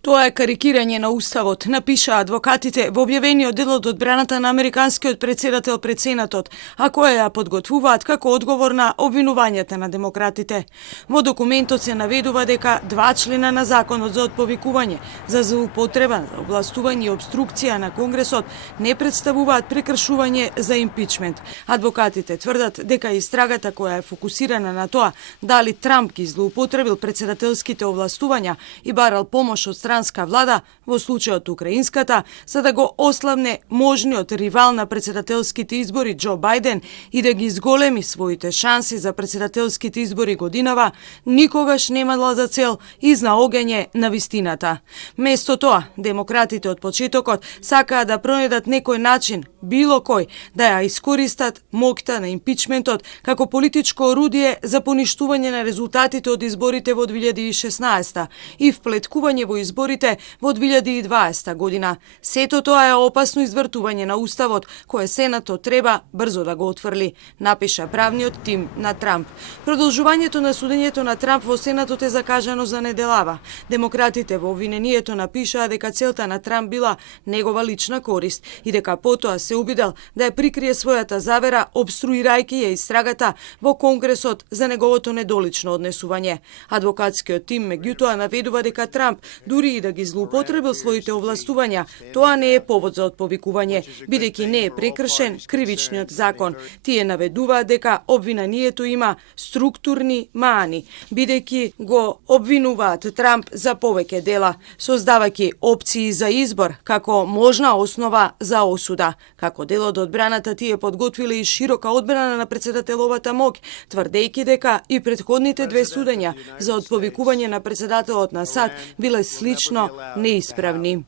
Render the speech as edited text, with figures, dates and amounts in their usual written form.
Тоа е карикирање на уставот, напиша адвокатите во објавениот дел од одбраната на американскиот претседател пред Сенатот, а која ја подготвуваат како одговор на обвинувањата на демократите. Во документот се наведува дека два члена на законот за отповикување за злоупотреба, областување и обструкција на Конгресот не представуваат прекршување за импичмент. Адвокатите тврдат дека истрагата која е фокусирана на тоа дали Трамп ги злоупотребил претседателските овластувања и барал помош од странска влада, во случајот украинската, за да го ослабне можниот ривал на претседателските избори Џо Бајден и да ги изголеми своите шанси за претседателските избори годинава, никогаш немала за цел изнаоѓање на вистината. Место тоа, демократите од почетокот сакаат да пронајдат некој начин, било кој, да ја искористат моќта на импичментот како политичко орудие за поништување на резултатите од изборите во 2016 и вплеткување во изборите во 2020 година. Сето тоа е опасно извртување на уставот, кое Сенатот треба брзо да го отфрли, напиша правниот тим на Трамп. Продолжувањето на судењето на Трамп во Сенатот е закажано за неделава. Демократите во обвинението напишаа дека целта на Трамп била негова лична корист и дека потоа се убедил да ја прикрие својата завера, обструирајќи ја истрагата во Конгресот за неговото недолично однесување. Адвокатскиот тим меѓутоа наведува дека Трамп дури и да ги злоупотребил своите овластувања, тоа не е повод за отповикување, бидејќи не е прекршен кривичниот закон. Тие наведуваат дека обвинението има структурни маани, бидејќи го обвинуваат Трамп за повеќе дела, создавајќи опции за избор како можна основа за осуда. Како дел од одбраната тие подготвиле и широка одбрана на претседателовата моќ, тврдејќи дека и претходните две судења за отповикување на претседателот на САД биле слично неисправни.